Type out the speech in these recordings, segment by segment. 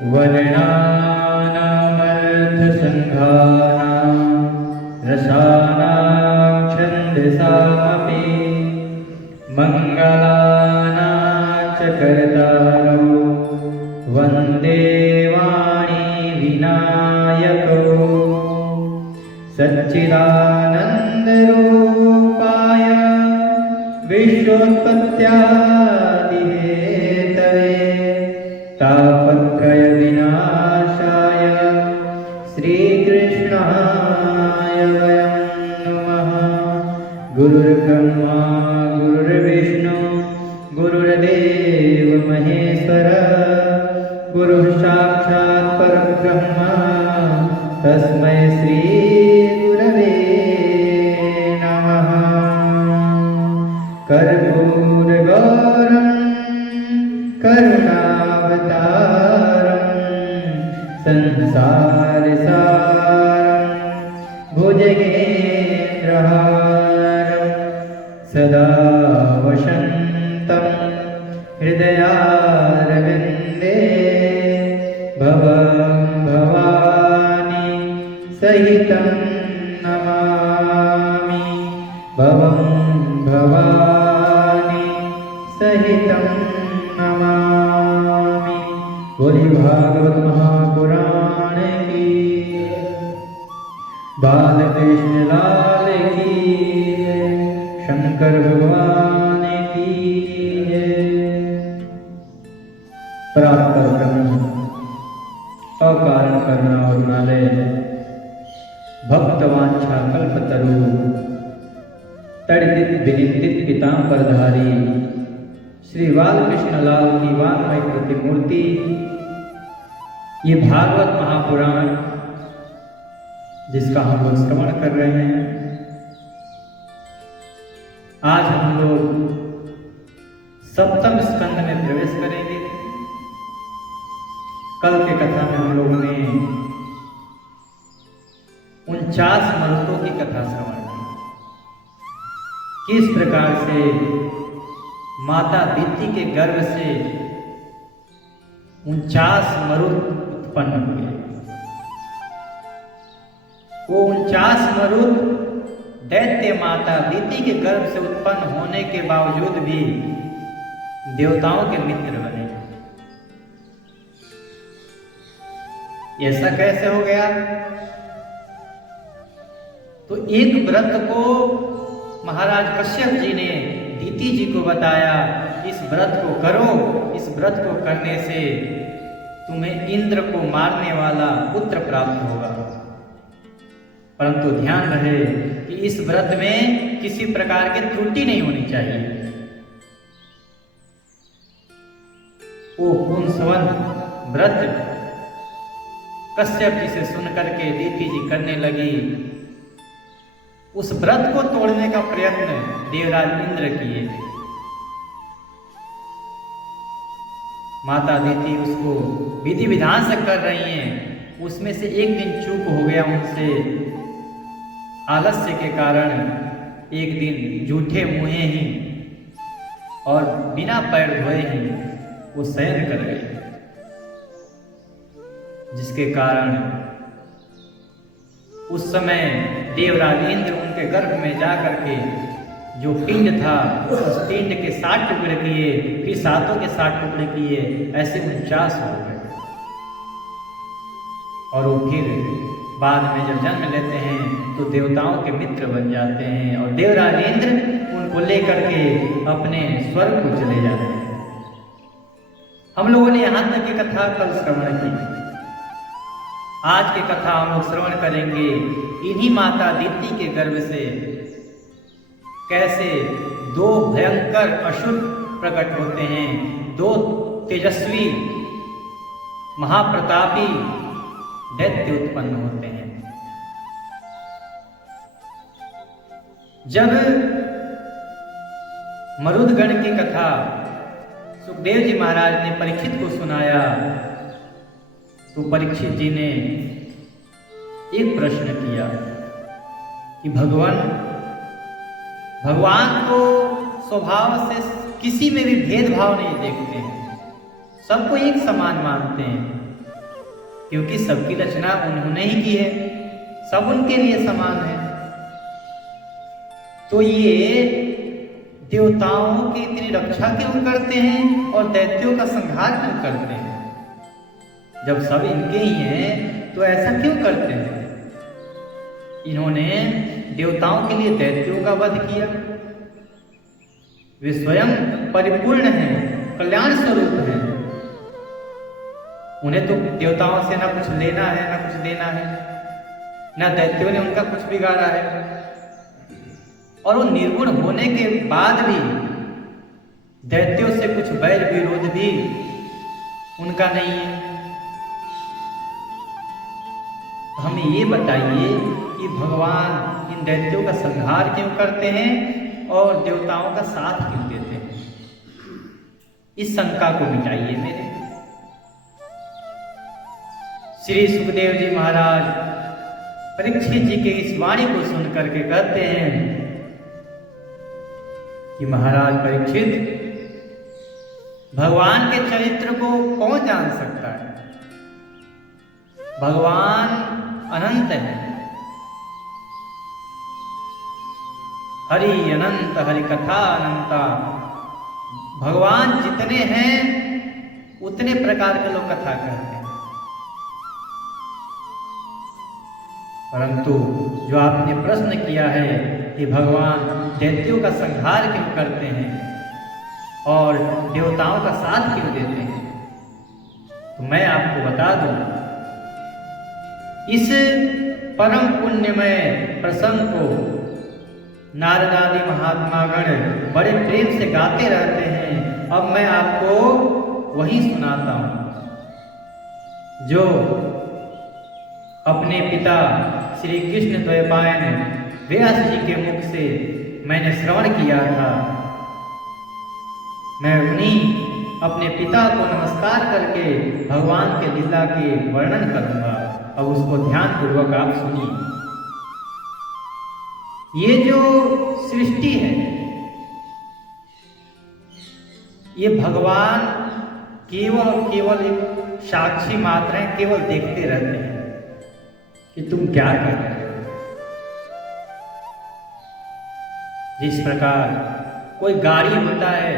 वर्णानामर्थसङ्घानां रसानां छन्दसामपि मङ्गलानां च कर्तारौ वन्दे वाणी विनायकौ सच्चिदानन्दरूपाय विश्वोत्पत्त्यादिहेतवे तापत्रयविनाशाय श्रीकृष्णाय वयं नमः। गुरुर्ब्रह्मा गुरुर्विष्णु गुरुर्देव महेश्वर गुरुः साक्षात् परब्रह्म तस्मै श्री गुरवे नमः। कर्पूरगौरं करुणावतारं संसारसारं भुजगेन्द्रहारं सदा वसन्तं हृदयारविन्दे भवं भवानी सहितं नमामि भवं भवानी सहितं नमामि। बोली भागवत महापुराण की, बालकृष्ण लाल की, शंकर भगवान की। प्राप्त ब्रह्म अकारण करुणा उन्नालय भक्तवांछा कल्पतरु तड़ित विनिंदित पीतांबरधारी श्री बालकृष्ण लाल की वाङ्मय प्रतिमूर्ति। ये भागवत महापुराण जिसका हम लोग श्रवण कर रहे हैं, आज हम लोग सप्तम स्कंद में प्रवेश करेंगे। कल के कथा में हम लोगों ने 49 मरुतों की कथा श्रवण की। किस प्रकार से माता दीति के गर्भ से 49 मरुत उत्पन्न हुए। वो 49 मरुत दैत्य माता दीति के गर्भ से उत्पन्न होने के बावजूद भी देवताओं के मित्र बने। ऐसा कैसे हो गया? तो एक व्रत को महाराज कश्यप जी ने दीति जी को बताया, इस व्रत को करो, इस व्रत को करने से तुम्हें इंद्र को मारने वाला पुत्र प्राप्त होगा। परंतु ध्यान रहे कि इस व्रत में किसी प्रकार की त्रुटि नहीं होनी चाहिए। वो पुंसवन व्रत कश्यप जी से सुनकर के दीति जी करने लगी। उस व्रत को तोड़ने का प्रयत्न देवराज इंद्र किए। माता दीति उसको विधि विधान से कर रही हैं। उसमें से एक दिन चूक हो गया उनसे, आलस्य के कारण एक दिन जूठे मुँहे ही और बिना पैर धोए ही वो शयन कर गए, जिसके कारण उस समय देवराज इंद्र उनके गर्भ में जाकर के जो पिंड था उस पिंड के 7 टुकड़े किए, फिर 7 के 7 टुकड़े किए, ऐसे 49 हो गए। और वो फिर बाद में जब जन्म लेते हैं तो देवताओं के मित्र बन जाते हैं और देवराज इंद्र उनको लेकर के अपने स्वर्ग को चले जाते हैं। हम लोगों ने यहाँ तक की कथा कल श्रवण की। आज की कथा हम लोग श्रवण करेंगे इन्हीं माता दीति के गर्भ से कैसे 2 भयंकर असुर प्रकट होते हैं, 2 तेजस्वी महाप्रतापी दैत्य उत्पन्न होते हैं। जब मरुदगण की कथा सुखदेव जी महाराज ने परीक्षित को सुनाया तो परीक्षित जी ने एक प्रश्न किया कि भगवान को स्वभाव से किसी में भी भेदभाव नहीं देखते हैं, सबको एक समान मानते हैं। क्योंकि सबकी रचना उन्होंने ही की है, सब उनके लिए समान है। तो ये देवताओं की इतनी रक्षा क्यों करते हैं और दैत्यों का संहार क्यों करते हैं? जब सब इनके ही हैं तो ऐसा क्यों करते हैं? इन्होंने देवताओं के लिए दैत्यों का वध किया। वे स्वयं परिपूर्ण हैं, कल्याण स्वरूप हैं। उन्हें तो देवताओं से ना कुछ लेना है ना कुछ देना है, ना दैत्यों ने उनका कुछ बिगाड़ा है। और वो निर्गुण होने के बाद भी दैत्यों से कुछ बैर विरोध भी उनका नहीं है। हमें ये बताइए कि भगवान इन दैत्यों का संहार क्यों करते हैं और देवताओं का साथ क्यों देते हैं? इस शंका को मिटाइए मेरे। श्री सुखदेव जी महाराज परीक्षित जी के इस वाणी को सुन करके कहते हैं कि महाराज परीक्षित, भगवान के चरित्र को कौन जान सकता है? भगवान अनंत है। हरि अनंत, हरि कथा अनंता। भगवान जितने हैं उतने प्रकार के लोग कथा करते हैं, परंतु जो आपने प्रश्न किया है कि भगवान दैत्यों का संहार क्यों करते हैं और देवताओं का साथ क्यों देते हैं, तो मैं आपको बता दूं, इस परम पुण्यमय प्रसंग को नारद आदि महात्मागण बड़े प्रेम से गाते रहते हैं। अब मैं आपको वही सुनाता हूं जो अपने पिता श्री कृष्ण द्वैपायन व्यास जी के मुख से मैंने श्रवण किया था। मैं उन्हीं अपने पिता को नमस्कार करके भगवान के लीला के वर्णन करूंगा। अब उसको ध्यान पूर्वक आप सुनिए। ये जो सृष्टि है, ये भगवान केवल और केवल एक साक्षी मात्र हैं, केवल देखते रहते हैं कि तुम क्या कर रहे हो। जिस प्रकार कोई गाड़ी होता है,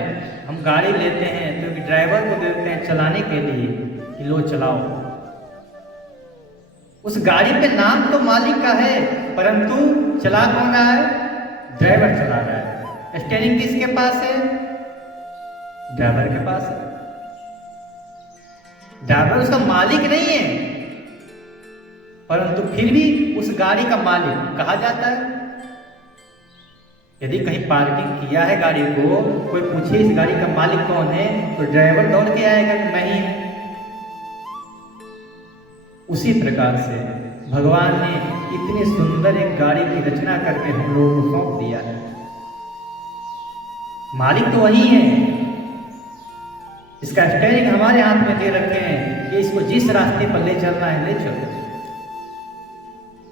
हम गाड़ी लेते हैं तो एक ड्राइवर को देते हैं चलाने के लिए कि लो चलाओ। उस गाड़ी पे नाम तो मालिक का है, परंतु चला कौन रहा है? ड्राइवर चला रहा है। स्टीयरिंग किसके पास है? ड्राइवर के पास है। ड्राइवर उसका मालिक नहीं है, परंतु फिर भी उस गाड़ी का मालिक कहा जाता है। यदि कहीं पार्किंग किया है गाड़ी को, कोई पूछे इस गाड़ी का मालिक कौन है, तो ड्राइवर दौड़ के आएगा कि मैं ही हूं। उसी प्रकार से भगवान ने इतनी सुंदर एक गाड़ी की रचना करके हम लोगों को सौंप दिया है। मालिक तो वही है, इसका स्टीयरिंग हमारे हाथ में दे रखे हैं कि इसको जिस रास्ते पर ले चलना है ले चलो।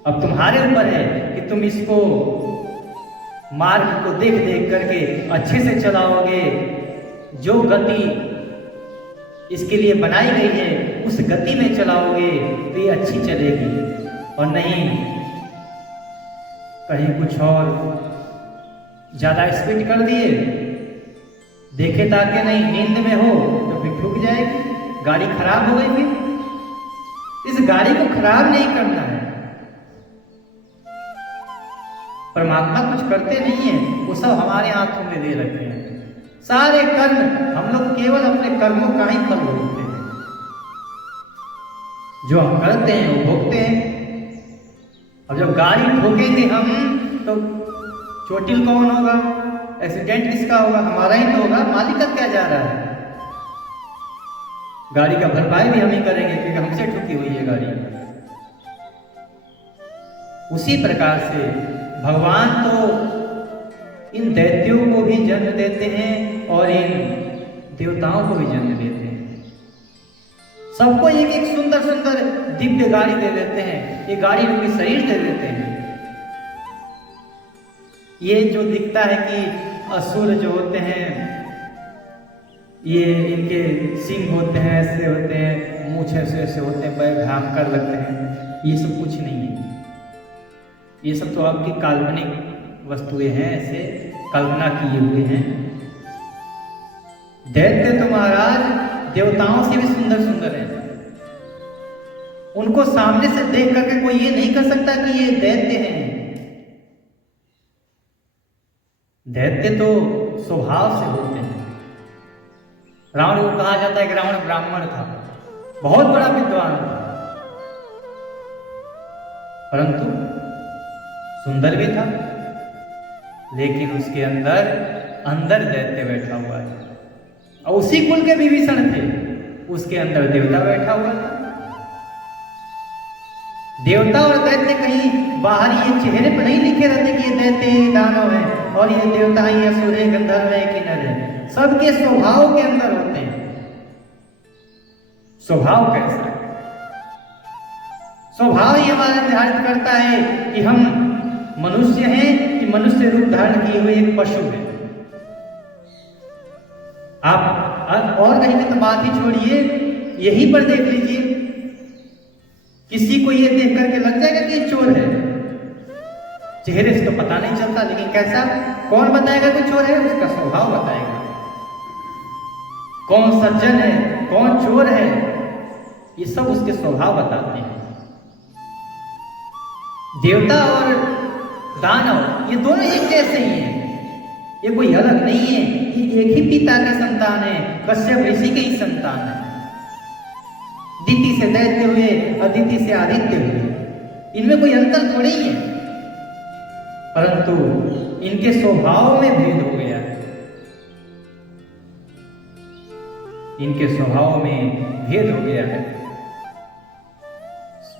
अब तुम्हारे ऊपर है कि तुम इसको मार्ग को देख देख करके अच्छे से चलाओगे। जो गति इसके लिए बनाई गई है उस गति में चलाओगे तो ये अच्छी चलेगी, और नहीं कहीं कुछ और ज्यादा स्पीड कर दिए, देखे ताके नहीं, नींद में हो तो फिर ठुक जाएगी, गाड़ी खराब हो गई। फिर इस गाड़ी को खराब नहीं करना है। परमात्मा कुछ करते नहीं है, वो सब हमारे हाथों में दे रखे हैं। सारे कर्म हम लोग केवल अपने कर्मों का ही फल भोगते हैं। जो हम करते हैं वो भोगते हैं। अब जब गाड़ी ठोकेंगे हम तो चोटिल कौन होगा? एक्सीडेंट किसका होगा? हमारा ही तो होगा। मालिक का क्या जा रहा है? गाड़ी का भरपाई भी हम ही करेंगे क्योंकि हमसे ठुकी हुई है गाड़ी। उसी प्रकार से भगवान तो इन दैत्यों को भी जन्म देते हैं और इन देवताओं को भी जन्म देते हैं। सबको एक एक सुंदर सुंदर दिव्य गाड़ी दे देते हैं, ये गाड़ी रूपी शरीर दे देते हैं। ये जो दिखता है कि असुर जो होते हैं, ये इनके सिंह होते हैं, ऐसे होते हैं, मूछ ऐसे ऐसे होते हैं, पैर भयंकर लगते हैं। ये सब कुछ नहीं है, ये सब तो आपकी काल्पनिक वस्तुएं हैं, ऐसे कल्पना किए हुए हैं। दैत्य तो महाराज देवताओं से भी सुंदर सुंदर हैं। उनको सामने से देख करके कोई ये नहीं कर सकता कि ये दैत्य हैं। दैत्य तो स्वभाव से होते हैं। रावण को कहा जाता है कि रावण ब्राह्मण था, बहुत बड़ा विद्वान था, परंतु सुंदर भी था, लेकिन उसके अंदर दैत्य बैठा हुआ है। और उसी कुल के विभीषण थे, उसके अंदर देवता बैठा हुआ था। देवता और दैत्य कहीं बाहर ये चेहरे पर नहीं लिखे रहते कि ये दैत्य है, दानव है, और ये देवता है, ये असुर है, गंधर्व है, किन्नर है। सबके स्वभाव के अंदर होते हैं। स्वभाव कैसा है? स्वभाव ये हमारा निर्धारित करता है कि हम मनुष्य हैं कि मनुष्य रूप धारण किए हुए एक पशु है। आप और कहीं की तो बात ही छोड़िए, यहीं पर देख लीजिए, किसी को ये देख करके लग जाएगा कि ये चोर है। चेहरे से तो पता नहीं चलता, लेकिन कैसा, कौन बताएगा कि चोर है? उसका स्वभाव बताएगा। कौन सज्जन है, कौन चोर है, ये सब उसके स्वभाव बताते हैं। देवता और दानव ये दोनों एक जैसे ही हैं, ये कोई अलग नहीं है। ये एक ही पिता के संतान है, कश्यप ऋषि के ही संतान है। दिति से दैत्य हुए, अदिति से आदित्य हुए, इनमें कोई अंतर थोड़ी ही है, परंतु इनके स्वभाव में भेद हो गया है। इनके स्वभाव में भेद हो गया है।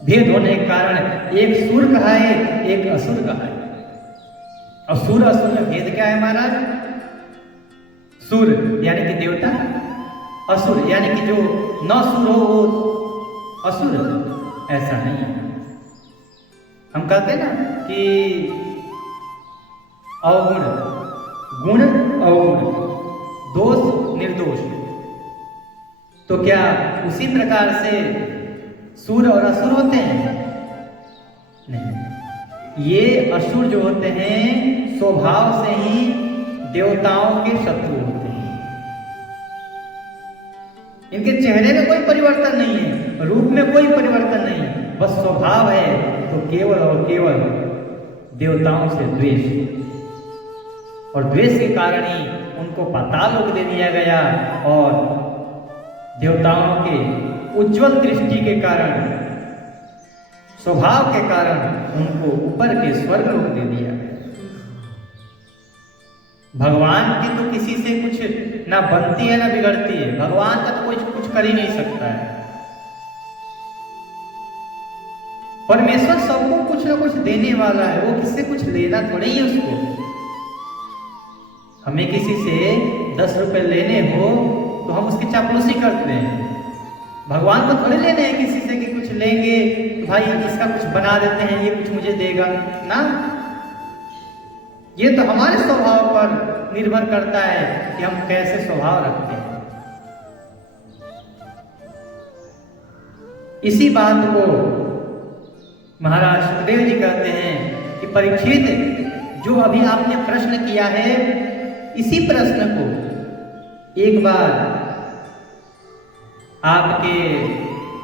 भेद होने के कारण एक सुर कहा है, एक असुर कहा है। असुर असुर में भेद क्या है महाराज? सुर यानी कि देवता, असुर यानी कि जो न सुर हो वो असुर, ऐसा नहीं है। हम कहते हैं ना कि अवगुण, गुण अवगुण, दोष निर्दोष, तो क्या उसी प्रकार से सुर और असुर होते हैं? नहीं, ये असुर जो होते हैं स्वभाव से ही देवताओं के शत्रु होते हैं। इनके चेहरे में कोई परिवर्तन नहीं है, रूप में कोई परिवर्तन नहीं, बस स्वभाव है तो केवल और केवल देवताओं से द्वेष, और द्वेष के कारण ही उनको पाताल लोक दे दिया गया, और देवताओं के उज्जवल दृष्टि के कारण, स्वभाव के कारण उनको ऊपर के स्वर्ग लोक दे दिया गया। भगवान की तो किसी से कुछ ना बनती है ना बिगड़ती है, भगवान का तो कोई कुछ कर ही नहीं सकता है। परमेश्वर सबको कुछ ना कुछ देने वाला है, वो किससे कुछ लेना थोड़ी है उसको। हमें किसी से 10 रुपए लेने हो तो हम उसकी चापलूसी करते हैं। भगवान को थोड़े लेने हैं किसी से कि कुछ लेंगे तो भाई इसका कुछ बना देते हैं, ये कुछ मुझे देगा ना। ये तो हमारे स्वभाव पर निर्भर करता है कि हम कैसे स्वभाव रखते हैं। इसी बात को महाराज सुखदेव जी कहते हैं कि परीक्षित, जो अभी आपने प्रश्न किया है, इसी प्रश्न को एक बार आपके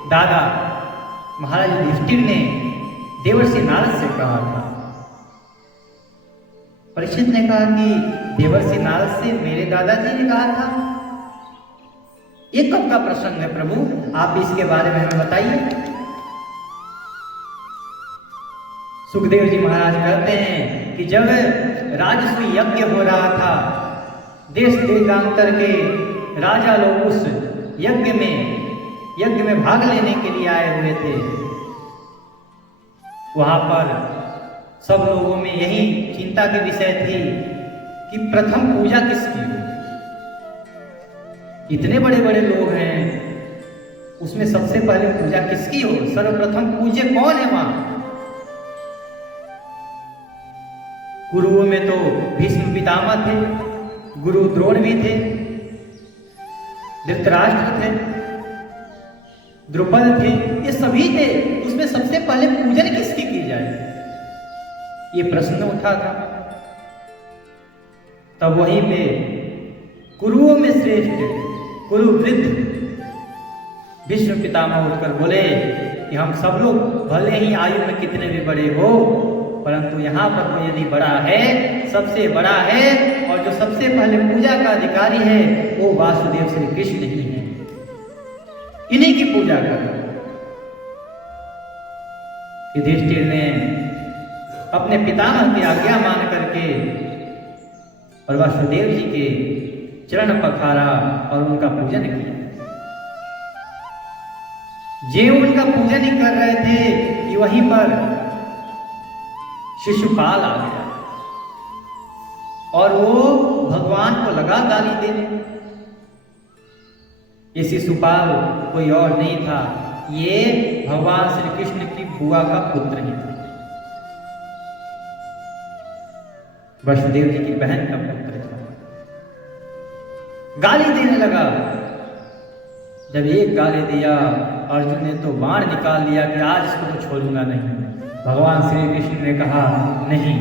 दादा महाराज युधिष्ठिर ने देवर्षि नारद से कहा था। परीक्षित ने कहा कि देवर्षि नारद से मेरे दादाजी ने कहा था, ये कब का प्रसंग है प्रभु, आप इसके बारे में हमें बताइए। सुखदेव जी महाराज कहते हैं कि जब राजसूय यज्ञ हो रहा था, देश देशांतर के राजा लोग उस यज्ञ में भाग लेने के लिए आए हुए थे। वहां पर सब लोगों में यही चिंता के विषय थी कि प्रथम पूजा किसकी हो। इतने बड़े बड़े लोग हैं, उसमें सबसे पहले पूजा किसकी हो, सर्वप्रथम पूज्य कौन है वहां। गुरुओं में तो भीष्म पितामह थे, गुरु द्रोण भी थे, धृतराष्ट्र थे, द्रुपद थे, ये सभी थे, उसमें सबसे पहले पूजन किसकी की जाए, ये प्रश्न उठा था। तब वहीं पे कुरुओं में श्रेष्ठ कुरु वृद्ध भीष्म पितामह उठकर बोले कि हम सब लोग भले ही आयु में कितने भी बड़े हो, परंतु यहाँ पर कोई यदि बड़ा है, सबसे बड़ा है, और जो सबसे पहले पूजा का अधिकारी है वो वासुदेव श्री कृष्ण ही है, इन्हीं की पूजा करो। युधिष्ठिर ने अपने पितामह की आज्ञा मान करके और वासुदेव जी के चरण पखारा और उनका पूजन किया। जे उनका पूजन ही कर रहे थे कि वहीं पर शिशुपाल आ गया और वो भगवान को लगा गाली देने। ये शिशुपाल कोई और नहीं था, ये भगवान श्री कृष्ण की बुआ का पुत्र ही था, वसुदेव जी की बहन का पुत्र था। गाली देने लगा। जब एक गाली दिया, अर्जुन ने तो बाण निकाल लिया कि आज इसको तो छोड़ूंगा नहीं। भगवान श्री कृष्ण ने कहा नहीं,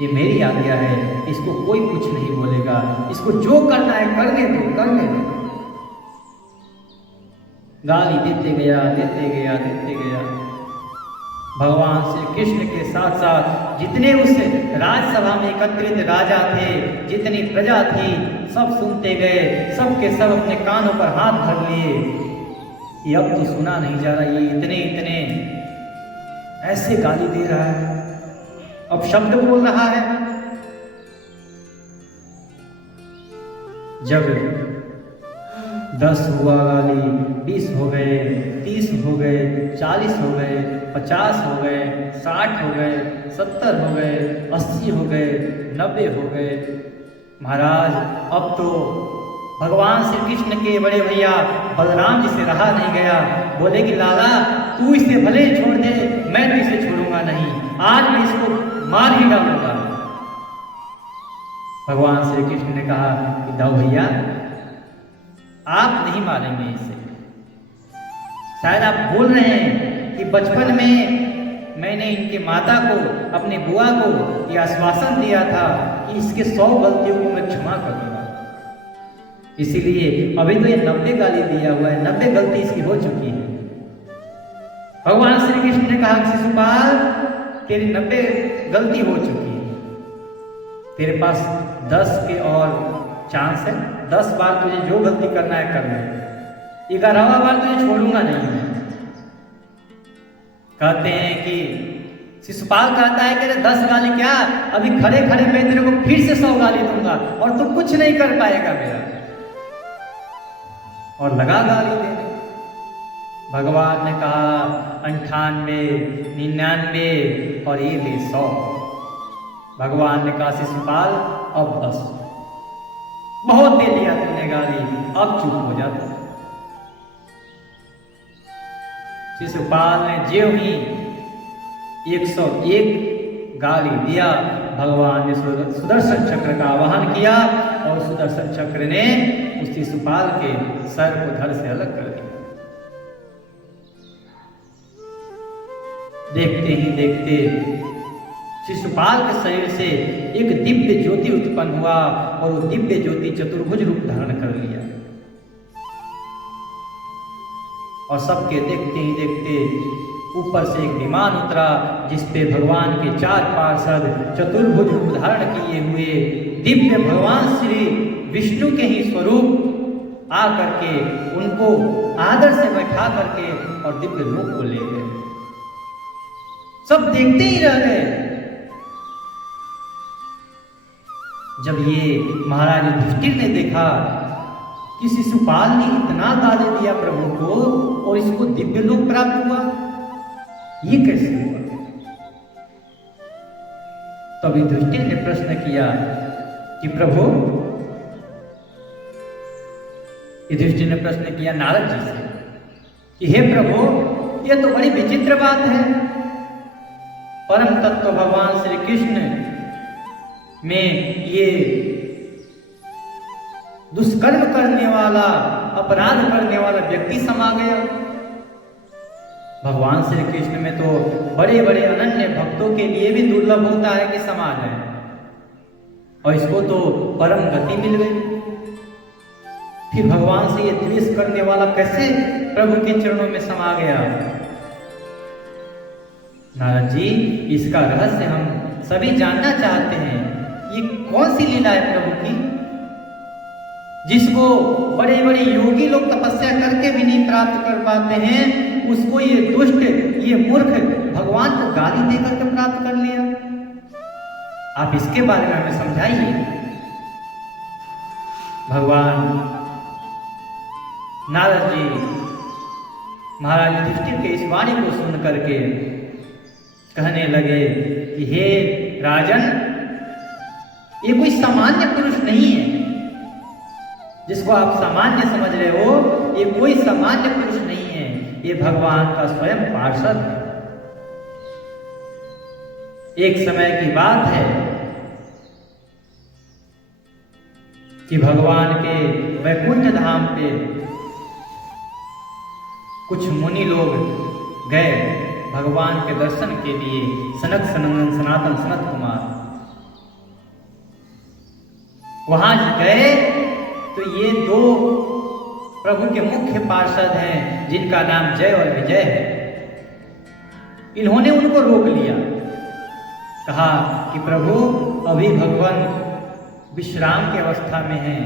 ये मेरी आज्ञा है, इसको कोई कुछ नहीं बोलेगा, इसको जो करना है करने दो, करने दो। गाली देते गया, देते गया, देते गया। भगवान श्री कृष्ण के साथ साथ जितने उस राजसभा में एकत्रित राजा थे, जितनी प्रजा थी, सब सुनते गए, सब के सब अपने कानों पर हाथ धर लिए। ये अब तो सुना नहीं जा रहा, ये इतने इतने ऐसे गाली दे रहा है, अब शब्द बोल रहा है। जब 10 हुआ गाली, 20 हो गए, 30 हो गए, 40 हो गए, 50 हो गए, 60 हो गए, 70 हो गए, 80 हो गए, 90 हो गए। महाराज अब तो भगवान श्री कृष्ण के बड़े भैया बलराम जी से रहा नहीं गया। बोले कि लाला तू इसे भले ही छोड़ दे, मैं तो इसे छोड़ूंगा नहीं, आज मैं इसको मार ही डालूंगा। भगवान श्री कृष्ण ने कहा कि दाऊ भैया आप नहीं मारेंगे इसे। शायद आप भूल रहे हैं कि बचपन में मैंने इनके माता को, अपनी बुआ को यह आश्वासन दिया था कि इसके 100 गलतियों को मैं क्षमा कर दूंगा। इसीलिए अभी तो ये 90 गाली दिया हुआ है, 90 गलती इसकी हो चुकी है। भगवान श्री कृष्ण ने कहा शिशुपाल तेरी 90 गलती हो चुकी है, तेरे पास 10 के और चांस है, 10 बार तुझे जो गलती करना है कर ले, 11वां बार तुझे छोड़ूंगा नहीं मैं। कहते हैं कि शिशुपाल कहता है कि 10 गाली क्या, अभी खड़े खड़े मैं तेरे को फिर से 100 गाली दूंगा और तू कुछ नहीं कर पाएगा मेरा। और लगा गाली देने। भगवान ने कहा 98, 99 और ये ले 100। भगवान ने कहा शिशुपाल अब बस, बहुत दे लिया तुमने गाली, अब चुप हो जाता। शिशुपाल ने ज्यों ही 101 गाली दिया, भगवान ने सुदर्शन चक्र का आवाहन किया और सुदर्शन चक्र ने उस शिशुपाल के सर को धड़ से अलग कर दिया। देखते ही देखते शिशुपाल के शरीर से एक दिव्य ज्योति उत्पन्न हुआ और वो दिव्य ज्योति चतुर्भुज रूप धारण कर लिया। और सबके देखते ही देखते ऊपर से एक विमान उतरा जिसपे भगवान के 4 पार्षद चतुर्भुज रूप धारण किए हुए दिव्य भगवान श्री विष्णु के ही स्वरूप आ करके उनको आदर से बैठा करके और दिव्य लोक को ले गए। सब देखते ही रह गए। जब ये महाराज युधिष्ठिर ने देखा कि शिशुपाल ने इतना गाली दिया प्रभु को और इसको दिव्य लोक प्राप्त हुआ, ये कैसे हुआ? तब युधिष्ठिर ने प्रश्न किया कि प्रभु, युधिष्ठिर ने प्रश्न किया नारद जी से कि हे प्रभु यह तो बड़ी विचित्र बात है। परम तत्व भगवान श्री कृष्ण में ये दुष्कर्म करने वाला अपराध करने वाला व्यक्ति समा गया। भगवान श्री कृष्ण में तो बड़े बड़े अनन्य भक्तों के लिए भी दुर्लभ होता है कि समा जाए, और इसको तो परम गति मिल गई। फिर भगवान से ये द्वेष करने वाला कैसे प्रभु के चरणों में समा गया? नारद जी, इसका रहस्य हम सभी जानना चाहते हैं। ये कौन सी लीला है प्रभु की, जिसको बड़े बड़े योगी लोग तपस्या करके भी नहीं प्राप्त कर पाते हैं, उसको ये दुष्ट, ये मूर्ख भगवान को गाली देकर के प्राप्त कर लिया? आप इसके बारे में हमें समझाइए। भगवान नारद जी महाराज युधिष्ठिर के इस वाणी को सुन करके कहने लगे कि हे राजन, ये कोई सामान्य पुरुष नहीं है जिसको आप सामान्य समझ रहे हो। ये कोई सामान्य पुरुष नहीं है, ये भगवान का स्वयं पार्षद है। एक समय की बात है कि भगवान के वैकुंठ धाम पे कुछ मुनि लोग गए भगवान के दर्शन के लिए, सनक सनंदन सनातन सनत कुमार वहां गए तो ये दो प्रभु के मुख्य पार्षद हैं जिनका नाम जय और विजय है। इन्होंने उनको रोक लिया, कहा कि प्रभु अभी भगवान विश्राम की अवस्था में हैं,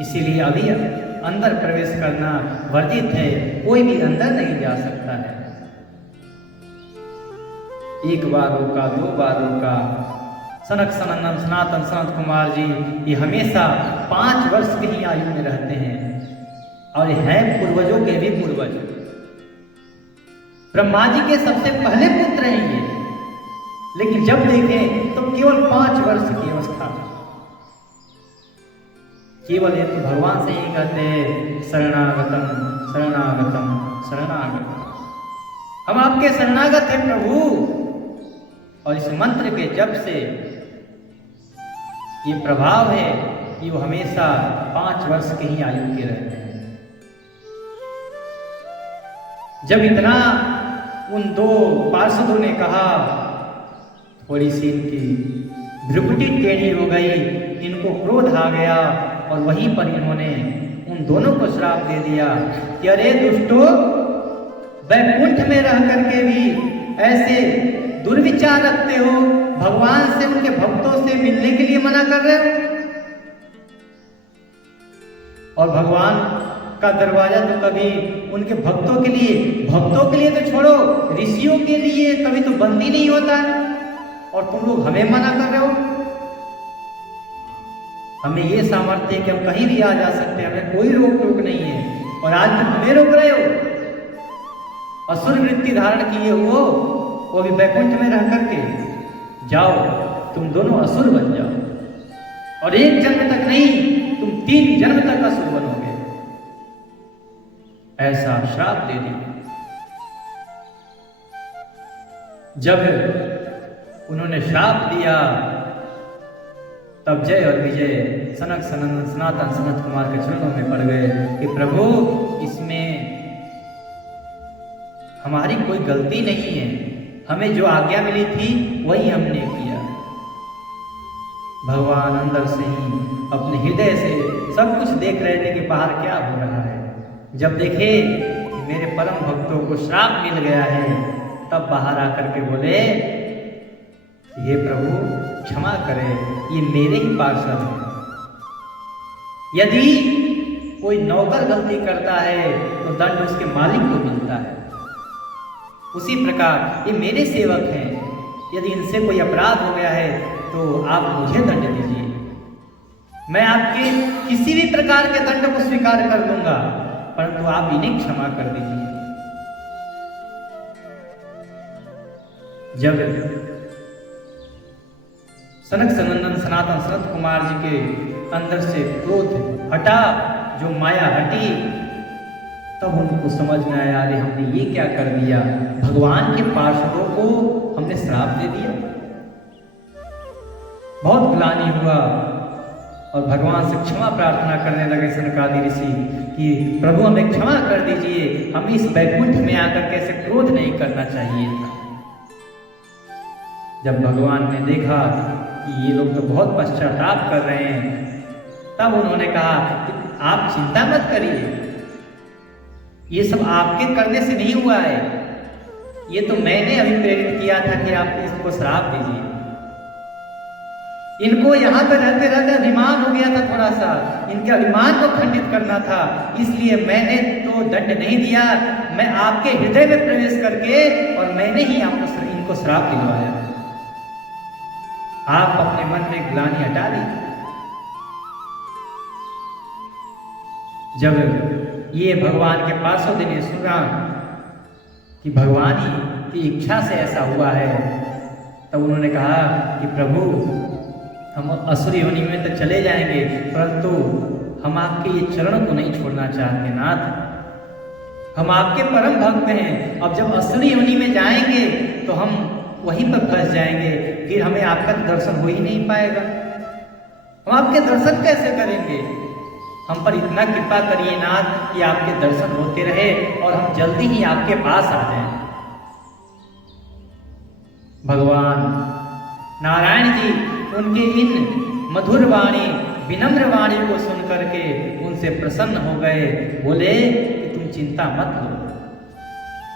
इसीलिए अभी अंदर प्रवेश करना वर्जित है, कोई भी अंदर नहीं जा सकता है। एक बार रोका, दो बार रोका। सनक सनंदन सनातन सनत कुमार जी ये हमेशा 5 वर्ष की ही आयु में रहते हैं और हैं पूर्वजों के भी पूर्वज। ब्रह्मा जी के सबसे पहले पुत्र हैं ये, लेकिन जब देखें तो केवल 5 वर्ष की अवस्था। केवल ये तो भगवान से ही कहते हैं शरणागतम शरणागतम शरणागतम, हम आपके शरणागत हैं प्रभु। और इस मंत्र के जप से ये प्रभाव है कि वो हमेशा 5 वर्ष की ही आयु के रहते हैं। जब इतना उन दो पार्षदों ने कहा, थोड़ी सी इनकी भ्रुकुटी टेढ़ी हो गई, इनको क्रोध आ गया और वहीं पर इन्होंने उन दोनों को श्राप दे दिया कि अरे दुष्टो, वैकुंठ में रह करके भी ऐसे दुर्विचार रखते हो, भगवान से उनके भक्तों से मिलने के लिए मना कर रहे हो। और भगवान का दरवाजा तो कभी उनके भक्तों के लिए तो छोड़ो, ऋषियों के लिए कभी तो बंद ही नहीं होता है, और तुम लोग हमें मना कर रहे हो। हमें ये सामर्थ्य है कि हम कहीं भी आ जा सकते हैं, हमें कोई रोक टोक नहीं है, और आज तुम हमें रोक रहे हो। असुर वृत्ति धारण किए हो, वो भी वैकुंठ में रह करके, जाओ तुम दोनों असुर बन जाओ, और 1 जन्म तक नहीं, तुम 3 जन्म तक असुर बनोगे। ऐसा श्राप दे दिया। जब उन्होंने श्राप दिया तब जय और विजय सनक सनंदन सनातन सनत कुमार के चरणों में पड़ गए कि प्रभु, इसमें हमारी कोई गलती नहीं है, हमें जो आज्ञा मिली थी वही हमने किया। भगवान अंदर से ही अपने हृदय से सब कुछ देख रहे थे कि बाहर क्या हो रहा है। जब देखे कि मेरे परम भक्तों को श्राप मिल गया है, तब बाहर आकर के बोले, ये प्रभु क्षमा करें, ये मेरे ही पार्षद हैं। यदि कोई नौकर गलती करता है तो दंड उसके मालिक को मिलता है, उसी प्रकार ये मेरे सेवक हैं। यदि इनसे कोई अपराध हो गया है तो आप मुझे दंड दीजिए, मैं आपके किसी भी प्रकार के दंड को स्वीकार कर लूंगा, परंतु आप इन्हें क्षमा कर दीजिए। जब सनक सनंदन सनातन सनत कुमार जी के अंदर से क्रोध हटा, जो माया हटी, तब उनको समझ में आया, अरे हमने ये क्या कर दिया, भगवान के पार्षदों को हमने श्राप दे दिया। बहुत ग्लानि हुआ, और भगवान से क्षमा प्रार्थना करने लगे सनकादि ऋषि कि प्रभु हमें क्षमा कर दीजिए, हमें इस वैकुंठ में आकर कैसे क्रोध नहीं करना चाहिए था। जब भगवान ने देखा कि ये लोग तो बहुत पश्चाताप कर रहे हैं, तब उन्होंने कहा कि आप चिंता मत करिए, ये सब आपके करने से नहीं हुआ है, ये तो मैंने अभी प्रेरित किया था कि आप इसको श्राप दीजिए। इनको यहाँ पर रहते रहते अभिमान हो गया था, थोड़ा सा इनके अभिमान को खंडित करना था, इसलिए मैंने तो दंड नहीं दिया, मैं आपके हृदय में प्रवेश करके और मैंने ही आपको इनको श्राप दिलवाया। आप अपने मन में ग्लानि हटा लीजिए। जब ये भगवान के पार्षद ने सुना कि भगवान ही की इच्छा से ऐसा हुआ है, तब उन्होंने कहा कि प्रभु हम असुर योनि में तो चले जाएंगे, परंतु हम आपके ये चरण को नहीं छोड़ना चाहते नाथ, हम आपके परम भक्त हैं। अब जब असुर योनि में जाएंगे तो हम वहीं पर फंस जाएंगे, फिर हमें आपका दर्शन हो ही नहीं पाएगा, हम आपके दर्शन कैसे करेंगे। हम पर इतना कृपा करिए नाथ कि आपके दर्शन होते रहे और हम जल्दी ही आपके पास आ जाएं। भगवान नारायण जी उनके इन मधुर वाणी, विनम्र वाणी को सुन करके उनसे प्रसन्न हो गए, बोले कि तुम चिंता मत लो,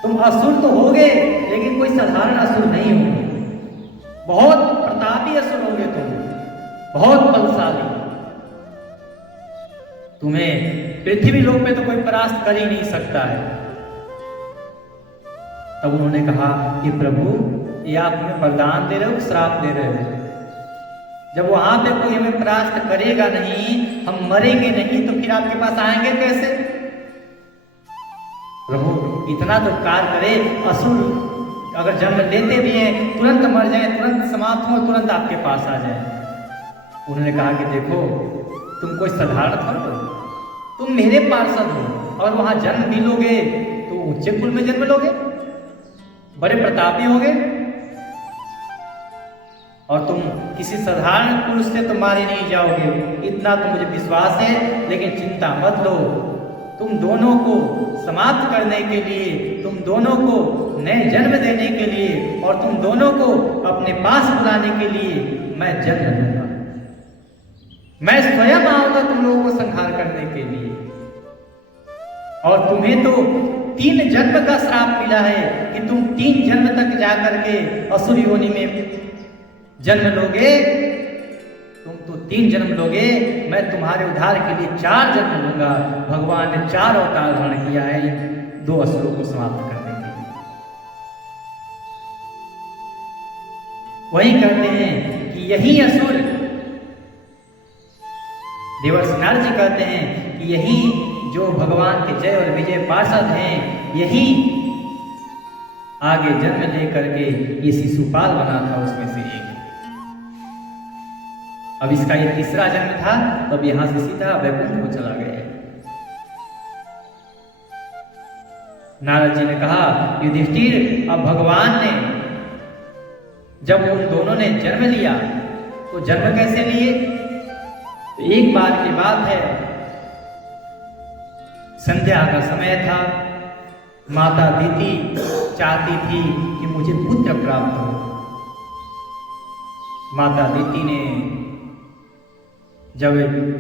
तुम असुर तो होगे लेकिन कोई साधारण असुर नहीं होगे, बहुत प्रतापी असुर होगे तुम, बहुत बलशाली, तुम्हें पृथ्वी लोक पे तो कोई परास्त कर ही नहीं सकता है। तब उन्होंने कहा कि प्रभु ये आप हमें वरदान दे रहे हो, श्राप दे रहे हो, जब वहां पे कोई हमें परास्त करेगा नहीं, हम मरेंगे नहीं, तो फिर आपके पास आएंगे कैसे। प्रभु इतना तो उपकार करे, असुर अगर जन्म लेते भी हैं तुरंत मर जाए, तुरंत समाप्त हो, तुरंत आपके पास आ जाए। उन्होंने कहा कि देखो तुम कोई साधारण थोड़ा हो, तुम मेरे पार्षद हो, और वहां जन्म भी लोगे तो ऊंचे कुल में जन्म लोगे, बड़े प्रतापी होगे, और तुम किसी साधारण पुरुष से तो मारे नहीं जाओगे, इतना तो मुझे विश्वास है। लेकिन चिंता मत लो, तुम दोनों को समाप्त करने के लिए, तुम दोनों को नए जन्म देने के लिए और तुम दोनों को अपने पास बुलाने के लिए मैं जन्म दूंगा, मैं स्वयं आऊंगा तुम लोगों को संहार करने के लिए। और तुम्हें तो 3 जन्म का श्राप मिला है कि तुम 3 जन्म तक जाकर के असुर योनि में जन्म लोगे, तुम तो 3 जन्म लोगे, मैं तुम्हारे उद्धार के लिए 4 जन्म लूंगा। भगवान ने 4 अवतार धारण किया है 2 असुरों को समाप्त करने के लिए। वही कहते हैं कि यही असुर, देवर्षि नारद जी कहते हैं कि यही जो भगवान के जय और विजय पार्षद हैं, यही आगे जन्म लेकर के ये शिशुपाल बना था उसमें से एक। अब इसका ये तीसरा जन्म था, तब यहां से सीधा वैकुंठ को चला गया। नारद जी ने कहा युधिष्ठिर, अब भगवान ने जब उन दोनों ने जन्म लिया तो जन्म कैसे लिए। तो एक बार की बात है, संध्या का समय था, माता दीति चाहती थी कि मुझे पुत्र प्राप्त हो। माता दीति ने जब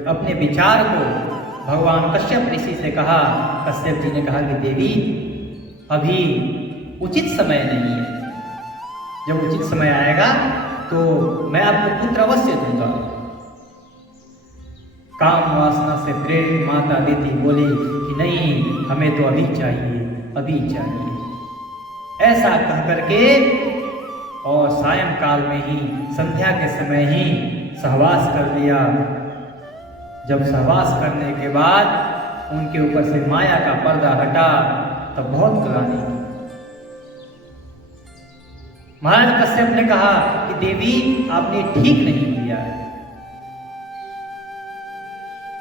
अपने विचार को भगवान कश्यप ऋषि से कहा, कश्यप जी ने कहा कि देवी अभी उचित समय नहीं है, जब उचित समय आएगा तो मैं आपको पुत्र अवश्य दूंगा। काम वासना से प्रेरित माता दीति बोली कि नहीं, हमें तो अभी चाहिए, अभी चाहिए। ऐसा कह करके और सायंकाल में ही, संध्या के समय ही सहवास कर लिया। जब सहवास करने के बाद उनके ऊपर से माया का पर्दा हटा, तब बहुत ग्लानि की। महाराज कश्यप ने कहा कि देवी आपने ठीक नहीं किया है,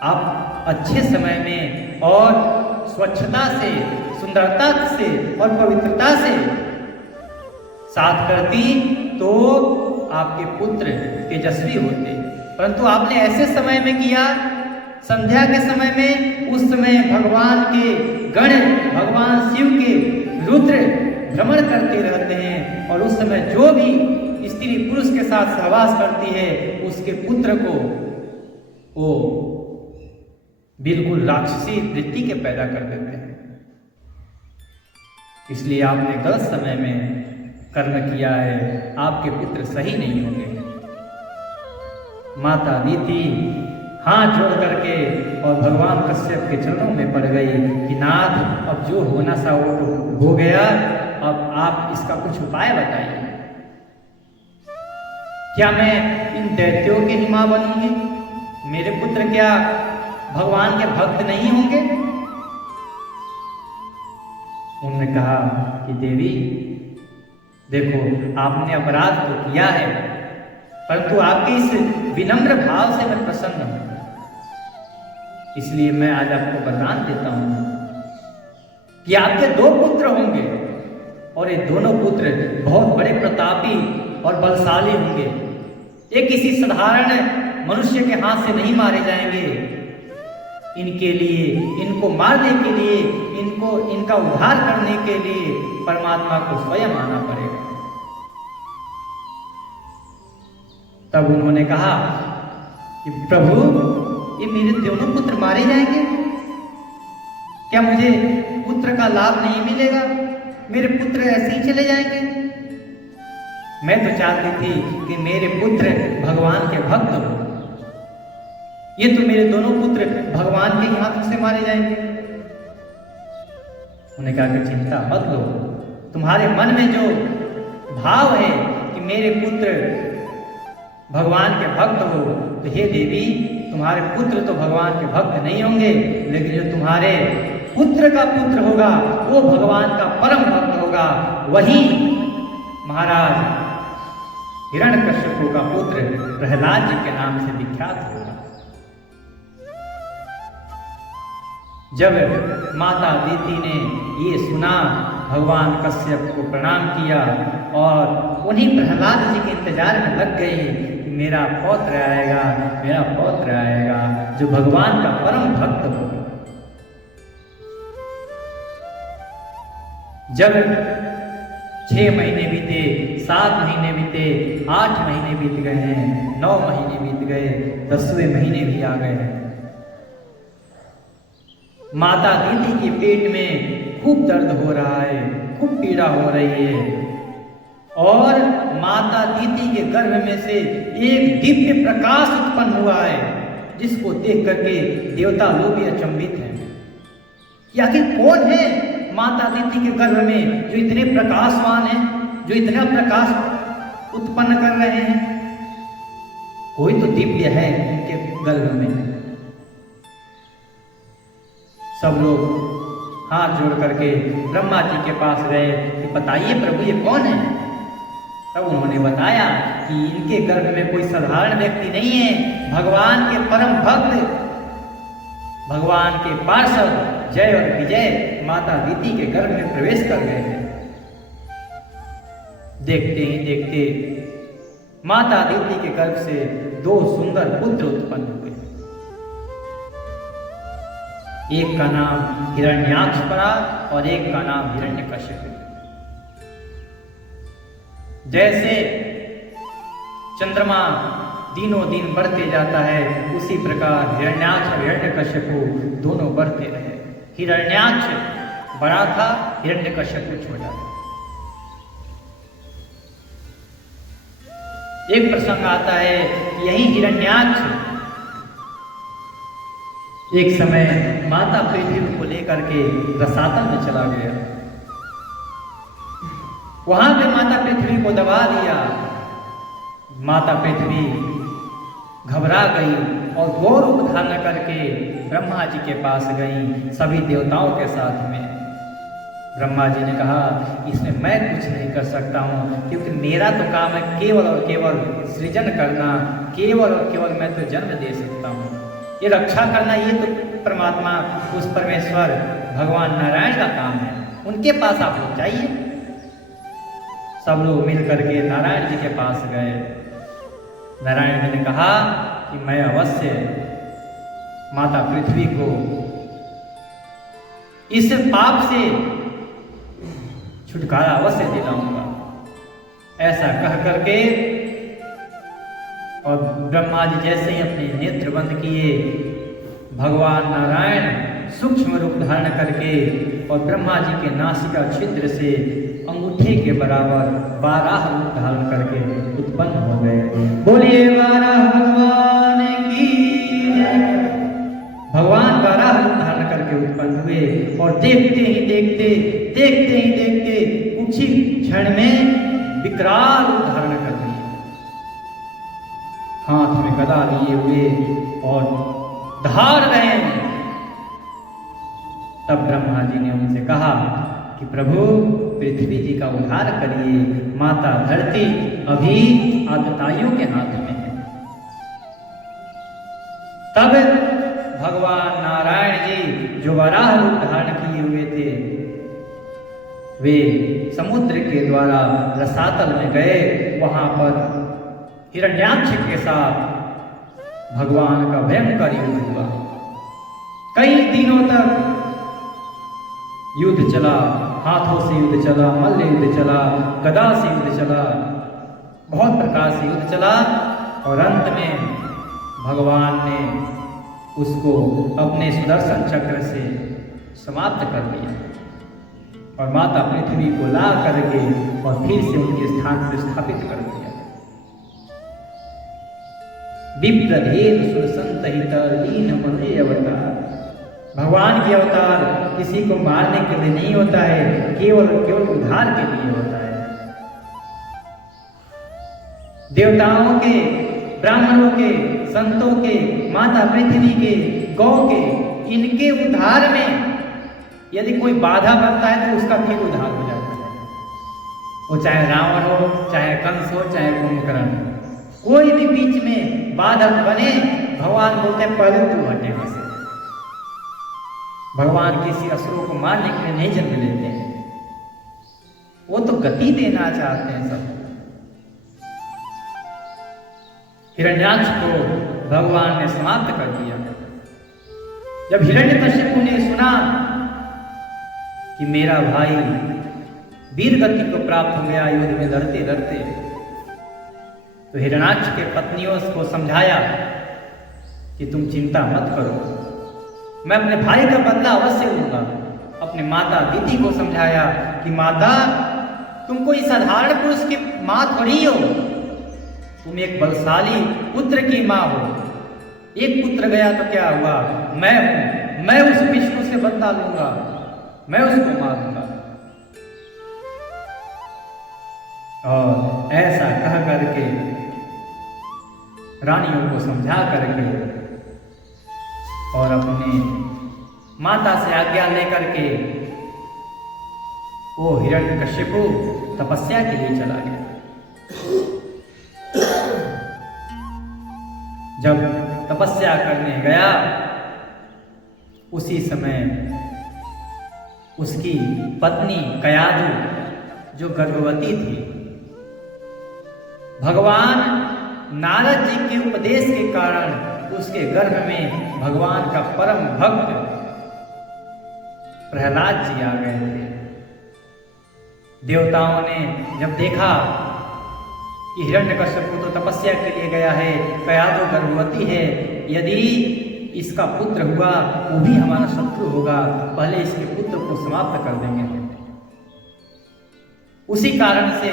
आप अच्छे समय में और स्वच्छता से, सुंदरता से और पवित्रता से साथ करती तो आपके पुत्र तेजस्वी होते, परंतु आपने ऐसे समय में किया, संध्या के समय में। उस समय भगवान के गण, भगवान शिव के रुद्र भ्रमण करते रहते हैं और उस समय जो भी स्त्री पुरुष के साथ सहवास करती है उसके पुत्र को वो बिल्कुल राक्षसी वृत्ति के पैदा कर देते हैं। इसलिए आपने गलत समय में कर्म किया है, आपके पुत्र सही नहीं होंगे। माता अदिति हाथ जोड़ करके और भगवान कश्यप के चरणों में पड़ गई कि नाथ, अब जो होना था वो तो हो गया, अब आप इसका कुछ उपाय बताइए। क्या मैं इन दैत्यों के ही मां बनूंगी? मेरे पुत्र क्या भगवान के भक्त नहीं होंगे? उन्होंने कहा कि देवी देखो, आपने अपराध तो किया है, परंतु आपके इस विनम्र भाव से मैं प्रसन्न हूं, इसलिए मैं आज आपको वरदान देता हूं कि आपके 2 पुत्र होंगे और ये दोनों पुत्र बहुत बड़े प्रतापी और बलशाली होंगे। ये किसी साधारण मनुष्य के हाथ से नहीं मारे जाएंगे। इनके लिए, इनको मारने के लिए, इनका उद्धार करने के लिए परमात्मा को स्वयं आना पड़ेगा। तब उन्होंने कहा कि प्रभु, ये मेरे दोनों पुत्र मारे जाएंगे, क्या मुझे पुत्र का लाभ नहीं मिलेगा? मेरे पुत्र ऐसे ही चले जाएंगे? मैं तो चाहती थी कि मेरे पुत्र भगवान के भक्त हो, ये तो मेरे दोनों पुत्र भगवान के हाथ से मारे जाएंगे। उन्होंने कहा कि चिंता मत लो, तुम्हारे मन में जो भाव है कि मेरे पुत्र भगवान के भक्त हो, तो हे देवी, तुम्हारे पुत्र तो भगवान के भक्त नहीं होंगे, लेकिन जो तुम्हारे पुत्र का पुत्र होगा वो भगवान का परम भक्त होगा, वही महाराज हिरण्यकश्यप का पुत्र प्रहलाद जी के नाम से विख्यात होगा। जब माता अदिति ने ये सुना, भगवान कश्यप को प्रणाम किया और उन्हीं प्रहलाद जी के इंतजार में लग गई कि मेरा पौत्र आएगा, मेरा पौत्र आएगा जो भगवान का परम भक्त होगा। जब 6 महीने बीते, 7 महीने बीते, 8 महीने बीत गए हैं, 9 महीने बीत गए, 10वें महीने भी आ गए हैं। माता अदिति के पेट में खूब दर्द हो रहा है, खूब पीड़ा हो रही है और माता अदिति के गर्भ में से एक दिव्य प्रकाश उत्पन्न हुआ है, जिसको देख करके देवता लोग भी अचंभित हैं कि आखिर कौन है माता अदिति के गर्भ में जो इतने प्रकाशवान हैं, जो इतना प्रकाश उत्पन्न कर रहे हैं। कोई तो दिव्य है इनके गर्भ में। सब लोग हाथ जोड़ करके ब्रह्मा जी के पास गए कि बताइए प्रभु, ये कौन है? तब उन्होंने बताया कि इनके गर्भ में कोई साधारण व्यक्ति नहीं है, भगवान के परम भक्त, भगवान के पार्षद जय और विजय माता अदिति के गर्भ में प्रवेश कर गए हैं। देखते ही देखते माता अदिति के गर्भ से 2 सुंदर पुत्र उत्पन्न हुए। एक का नाम हिरण्याक्ष पड़ा और एक का नाम हिरण्यकश्यप। जैसे चंद्रमा दिनों दिन बढ़ते जाता है, उसी प्रकार हिरण्याक्ष और हिरण्यकश्यप दोनों बढ़ते रहे। हिरण्याक्ष बड़ा था, हिरण्यकश्यप छोटा था। एक प्रसंग आता है, यही हिरण्याक्ष एक समय माता पृथ्वी को लेकर के रसातल में चला गया। वहां पे माता पृथ्वी को दबा दिया। माता पृथ्वी घबरा गई और घोर रूप धारण करके ब्रह्मा जी के पास गई, सभी देवताओं के साथ में। ब्रह्मा जी ने कहा, इसमें मैं कुछ नहीं कर सकता हूँ, क्योंकि मेरा तो काम है केवल और केवल सृजन करना, केवल और केवल मैं तो जन्म दे सकता हूँ। ये रक्षा करना, ये तो परमात्मा, उस परमेश्वर भगवान नारायण का काम है, उनके पास आप लोग जाइए। सब लोग मिल करके नारायण जी के पास गए। नारायण जी ने कहा कि मैं अवश्य माता पृथ्वी को इस पाप से छुटकारा अवश्य दिलाऊंगा। ऐसा कह करके और ब्रह्मा जी जैसे ही अपने नेत्र बंद किए, भगवान नारायण सूक्ष्म रूप धारण करके और ब्रह्मा जी के नासिका छिद्र से अंगूठे के बराबर 12 रूप धारण करके उत्पन्न हो गए। बोलिए 12 भगवान की। भगवान 12 रूप धारण करके उत्पन्न हुए और देखते ही देखते कुछ ही क्षण में विकराल रूप धारण कर दिए, हाथ में गदा लिए हुए और धार रहे हैं। तब ब्रह्मा जी ने उनसे कहा कि प्रभु पृथ्वी जी का उद्धार करिए, माता धरती अभी आतताइयों के हाथ में है। तब भगवान नारायण जी जो वराह रूप धारण किए हुए थे, वे समुद्र के द्वारा रसातल में गए। वहां पर हिरण्याक्ष के साथ भगवान का भयंकर युद्ध हुआ। कई दिनों तक युद्ध चला, हाथों से युद्ध चला, मल्ल युद्ध चला, गदा से युद्ध चला, बहुत प्रकार से युद्ध चला और अंत में भगवान ने उसको अपने सुदर्शन चक्र से समाप्त कर दिया और माता पृथ्वी को ला करके और फिर से उनके स्थान पर स्थापित कर दिया। विप्रभेद सुरसंतहित लीन मलय अवतार। भगवान की अवतार किसी को मारने के लिए नहीं होता है, केवल उद्धार के लिए होता है। देवताओं के, ब्राह्मणों के, संतों के, माता पृथ्वी के, गौ के, इनके उद्धार में यदि कोई बाधा बनता है तो उसका फिर उद्धार हो जाता है। वो चाहे रावण हो, चाहे कंस हो, चाहे कुंभकर्ण, कोई भी बीच में बाधक बने, भगवान बोलते पहले तू हटे वहां से। भगवान किसी असुरों को मारने के लिए नहीं जन्म लेते हैं, वो तो गति देना चाहते हैं सब। हिरण्याक्ष को भगवान ने समाप्त कर दिया। जब हिरण्यकश्यप ने सुना कि मेरा भाई वीर गति को प्राप्त हो गया युद्ध में लड़ते लड़ते, तो हिरण्याक्ष के पत्नियों को समझाया कि तुम चिंता मत करो, मैं अपने भाई का बदला अवश्य लूंगा। अपने माता दीदी को समझाया कि माता तुम कोई साधारण पुरुष की मां थोड़ी हो, तुम एक बलशाली पुत्र की मां हो। एक पुत्र गया तो क्या हुआ, मैं उस विष्णु से बदला लूंगा, मैं उसको मारूंगा। और ऐसा कह करके रानियों को समझा करके और अपने माता से आज्ञा लेकर के वो हिरण्यकश्यप तपस्या के लिए चला गया। जब तपस्या करने गया उसी समय उसकी पत्नी कयाधु जो गर्भवती थी, भगवान नारद जी के उपदेश के कारण उसके गर्भ में भगवान का परम भक्त प्रहलाद जी आ गए थे। देवताओं ने जब देखा कि हिरण्यकश्यप तो तपस्या के लिए गया है, कयाधु गर्भवती है, यदि इसका पुत्र हुआ वो भी हमारा शत्रु होगा, पहले इसके पुत्र को समाप्त कर देंगे। उसी कारण से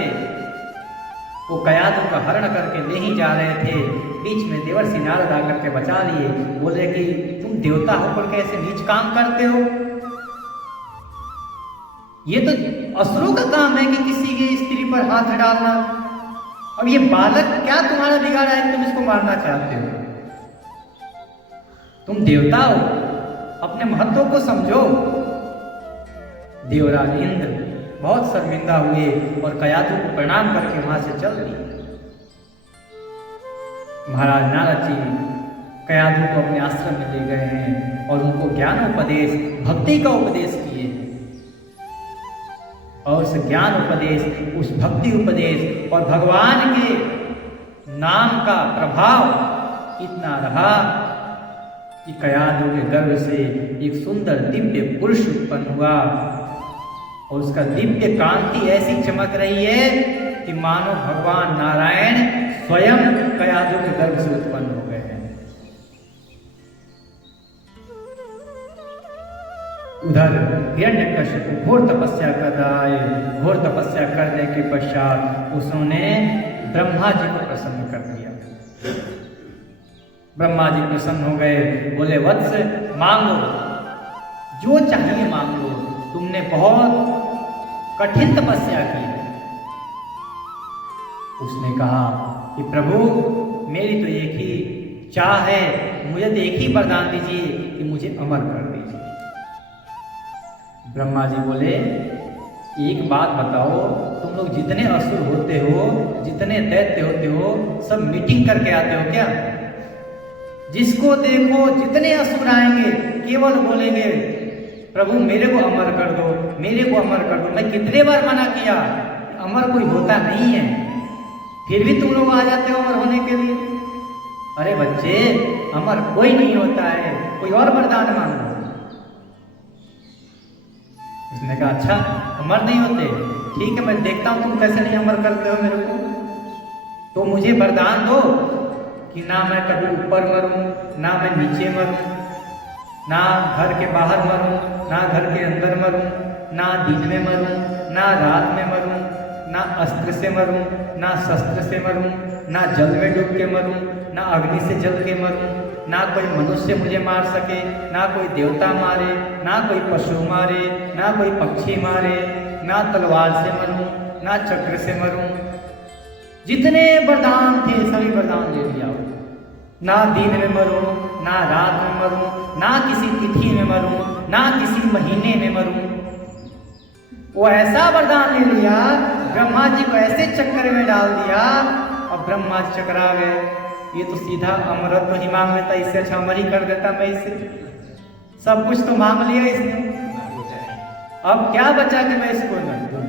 वो कयाधु का हरण करके ले ही जा रहे थे। बीच में देवर्षि नारद आकर के बचा लिए, बोले कि तुम देवता होकर के ऐसे नीच काम करते हो, ये तो असुरों का काम है कि किसी की स्त्री पर हाथ डालना। अब ये बालक क्या तुम्हारा बिगाड़ा है तुम इसको मारना चाहते हो? तुम देवता हो, अपने महत्व को समझो। देवराज इंद्र बहुत शर्मिंदा हुए और कयाधु को प्रणाम करके वहां से चल दिए। महाराज नारद जी कयाधु को अपने आश्रम में ले गए हैं और उनको ज्ञानोपदेश, भक्ति का उपदेश किए। और उस ज्ञान उपदेश, उस भक्ति उपदेश और भगवान के नाम का प्रभाव इतना रहा कि कयाधु के गर्भ से एक सुंदर दिव्य पुरुष उत्पन्न हुआ और उसका दिव्य कांति ऐसी चमक रही है कि मानो भगवान नारायण स्वयं कयाधु के गर्भ से उत्पन्न हो गए हैं। उधर हिरण्यकश्यप घोर तपस्या कर रहा है। घोर तपस्या करने के पश्चात उसने ब्रह्मा जी को प्रसन्न कर दिया। ब्रह्मा जी प्रसन्न हो गए, बोले वत्स मांगो, जो चाहिए मांग लो, तुमने बहुत कठिन तपस्या की है। उसने कहा कि प्रभु मेरी तो एक ही चाह है, मुझे तो एक ही वरदान दीजिए कि मुझे अमर कर दीजिए। ब्रह्मा जी बोले एक बात बताओ, तुम लोग जितने असुर होते हो, जितने दैत्य होते हो, सब मीटिंग करके आते हो क्या? जिसको देखो जितने असुर आएंगे केवल बोलेंगे प्रभु मेरे को अमर कर दो, मेरे को अमर कर दो। मैं कितने बार मना किया, अमर कोई होता नहीं है, फिर भी तुम लोग आ जाते हो अमर होने के लिए। अरे बच्चे, अमर कोई नहीं होता है, कोई और वरदान मांगो। उसने कहा अच्छा अमर नहीं होते, ठीक है मैं देखता हूं तुम कैसे नहीं अमर करते हो मेरे को। तो मुझे वरदान दो कि ना मैं कभी ऊपर मरूं, ना मैं नीचे मरूं, ना घर के बाहर मरूं, ना घर के अंदर मरूं, ना दिन में मरूं, ना रात में मरूं, ना अस्त्र से मरूं, ना शस्त्र से मरूं, ना जल में डूब के मरूं, ना अग्नि से जल के मरूं, ना कोई मनुष्य मुझे मार सके, ना कोई देवता मारे, ना कोई पशु मारे, ना कोई पक्षी मारे, ना तलवार से मरूं, ना चक्र से मरूं। जितने वरदान थे सभी वरदान ले लिया। ना दिन में मरूं, ना रात में मरूं, ना किसी तिथि में मरूं, ना किसी महीने में मरूं। वो ऐसा वरदान ले लिया, ब्रह्मा जी को ऐसे चक्कर में डाल दिया और ब्रह्मा जी चकरा गए। ये तो सीधा अमरत्व ही मांग लेता, इससे अच्छा अमर ही कर देता मैं इसे। सब कुछ तो मांग लिया इसने, अब क्या बचा कि मैं इसको न दूं।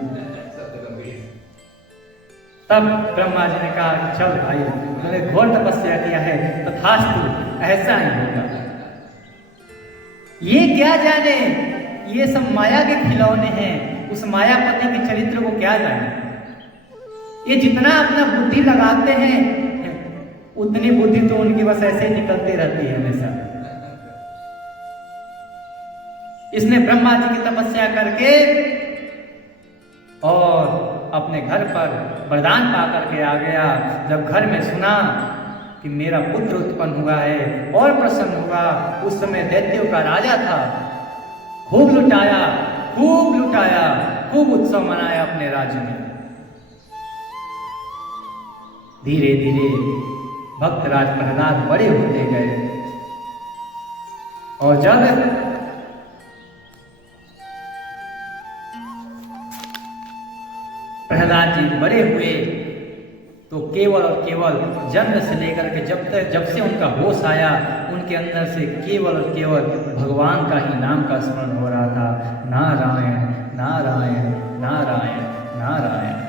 तब ब्रह्मा जी ने कहा चल भाई, उन्होंने घोर तपस्या किया है तथास्तु, ऐसा ही होगा। ये क्या जाने, ये सब माया के खिलौने हैं, उस मायापति के चरित्र को क्या जाने। ये जितना अपना बुद्धि लगाते हैं उतनी बुद्धि तो उनकी बस ऐसे ही निकलती रहती है हमेशा। इसने ब्रह्मा जी की तपस्या करके और अपने घर पर वरदान पा करके आ गया। जब घर में सुना कि मेरा पुत्र उत्पन्न हुआ है और प्रसन्न हुआ, उस समय दैत्यों का राजा था, खूब लुटाया, खूब लुटाया, खूब उत्सव मनाया अपने राज्य में। धीरे धीरे भक्तराज प्रहलाद बड़े होते गए और जब प्रहलाद जी बड़े हुए तो केवल और केवल जन्म से लेकर के जब से उनका होश आया, उनके अंदर से केवल और केवल भगवान का ही नाम का स्मरण हो रहा था। नारायण नारायण नारायण नारायण।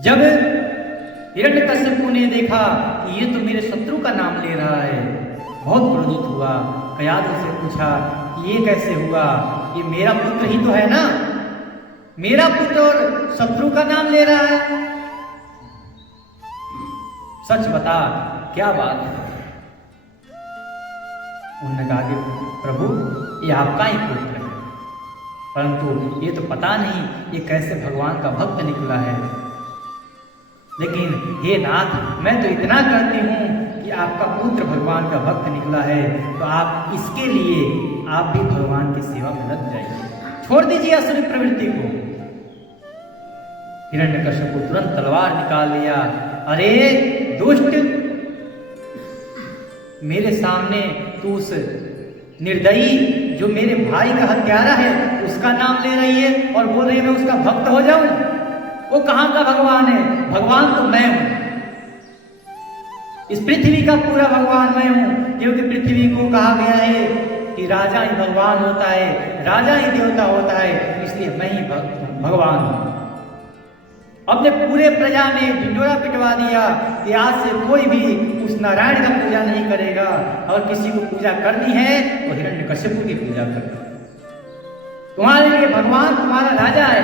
जब हिरण्यकश्यप ने देखा कि ये तो मेरे शत्रु का नाम ले रहा है, बहुत क्रोधित हुआ। कयाधु से पूछा कि ये कैसे हुआ, ये मेरा पुत्र ही तो है ना, मेरा पुत्र और शत्रु का नाम ले रहा है, सच बता क्या बात है। उन्होंने कहा कि प्रभु ये आपका ही पुत्र है, परंतु ये तो पता नहीं ये कैसे भगवान का भक्त निकला है। लेकिन हे नाथ, मैं तो इतना कहती हूँ कि आपका पुत्र भगवान का भक्त निकला है, तो आप इसके लिए आप भी भगवान की सेवा में लग जाइए, छोड़ दीजिए असुरी प्रवृत्ति को। हिरण्यकश्यप को तुरंत तलवार निकाल लिया। अरे दुष्ट, मेरे सामने तू उस निर्दयी जो मेरे भाई का हत्यारा है उसका नाम ले रही है और बोल रही है मैं उसका भक्त हो जाऊं। वो कहां का भगवान है? भगवान तो मैं हूं, इस पृथ्वी का पूरा भगवान मैं हूं, क्योंकि पृथ्वी को कहा गया है कि राजा ही भगवान होता है, राजा ही देवता होता है, इसलिए मैं ही भगवान हूं। अपने पूरे प्रजा में ढिंढोरा पिटवा दिया कि आज से कोई भी उस नारायण का पूजा नहीं करेगा, और किसी को पूजा करनी है तो हिरण्यकशिपु की पूजा करो। तुम्हारे लिए भगवान तुम्हारा राजा है,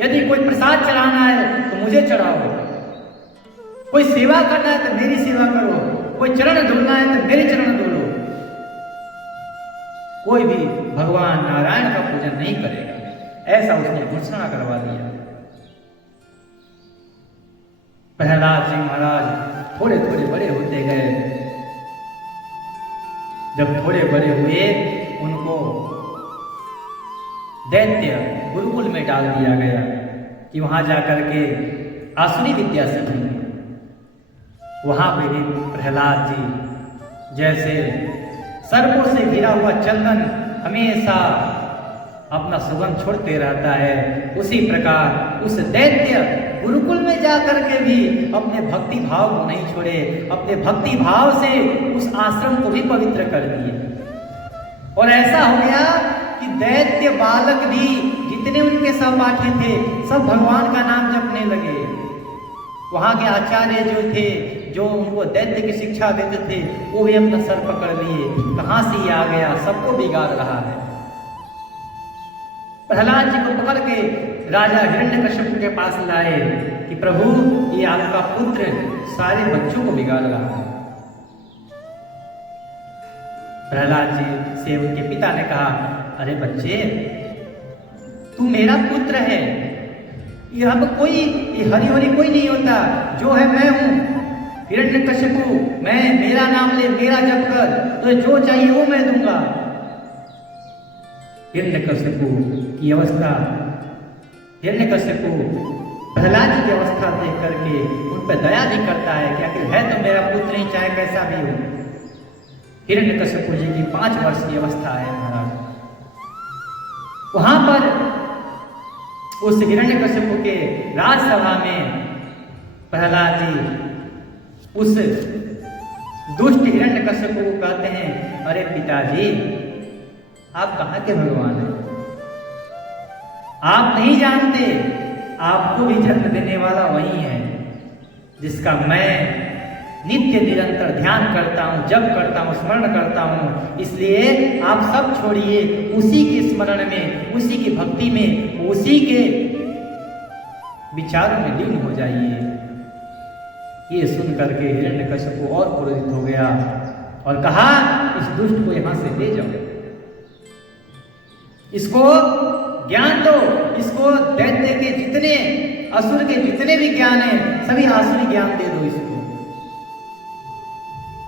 यदि कोई प्रसाद चढ़ाना है तो मुझे चढ़ाओ, कोई सेवा करना है तो मेरी सेवा करो, कोई चरण धोना है तो मेरे चरण धो लो। कोई भी भगवान नारायण का पूजन नहीं करेगा, ऐसा उसने घोषणा करवा दिया। प्रहलाद जी महाराज थोड़े थोड़े बड़े होते गए। जब थोड़े बड़े हुए, उनको दैत्य गुरुकुल में डाल दिया गया कि वहां जाकर के आसुरी विद्या सीखेंगे। वहां पे भी प्रहलाद जी जैसे सर्पों से घिरा हुआ चंदन हमेशा अपना सुगंध छोड़ते रहता है, उसी प्रकार उस दैत्य गुरुकुल में जाकर के भी अपने भक्ति भाव को नहीं छोड़े, अपने भक्ति भाव से उस आश्रम को भी पवित्र कर दिए। और ऐसा हो गया कि दैत्य बालक भी जितने उनके सहपाठी थे सब भगवान का नाम जपने लगे। वहां के आचार्य जो थे, जो उनको दैत्य की शिक्षा देते थे, वो भी अपना सर पकड़ लिए, कहां से ये आ गया, सबको बिगाड़ रहा है। प्रहलाद जी को पकड़ के राजा हिरण्यकशिपु के पास लाए कि प्रभु, ये आपका पुत्र सारे बच्चों को बिगाड़ रहा है। प्रहलाद जी से उनके पिता ने कहा, अरे बच्चे, तू मेरा पुत्र है, यहाँ पर कोई हरि हरि कोई नहीं होता, जो है मैं हूं हिरण्यकशिपु, मैं, मेरा नाम ले, मेरा जप कर, तो जो चाहिए वो मैं दूंगा। हिरण्यकशिपु की अवस्था, हिरण्यकशिपु प्रहलाद जी की अवस्था देख करके उन पर दया भी करता है कि आखिर है तो मेरा पुत्र ही, चाहे कैसा भी हो। हिरण्यकशिपु जी की 5 वर्ष की अवस्था है महाराज। वहां पर उस हिरण्यकशिपु के राजसभा में प्रहलाद जी उस दुष्ट हिरण्यकशिपु को कहते हैं, अरे पिताजी, आप कहाँ के भगवान हैं? आप नहीं जानते, आपको भी जन्म देने वाला वही है जिसका मैं नित्य निरंतर ध्यान करता हूँ, जप करता हूँ, स्मरण करता हूँ। इसलिए आप सब छोड़िए, उसी के स्मरण में, उसी की भक्ति में, उसी के विचारों में लीन हो जाइए। ये सुन करके हिरण्यकशिपु और क्रोधित हो गया और कहा, इस दुष्ट को यहां से ले जाओ, इसको ज्ञान दो, इसको दैत्य के जितने, असुर के जितने भी ज्ञान है, सभी आसुरी ज्ञान दे दो इसको।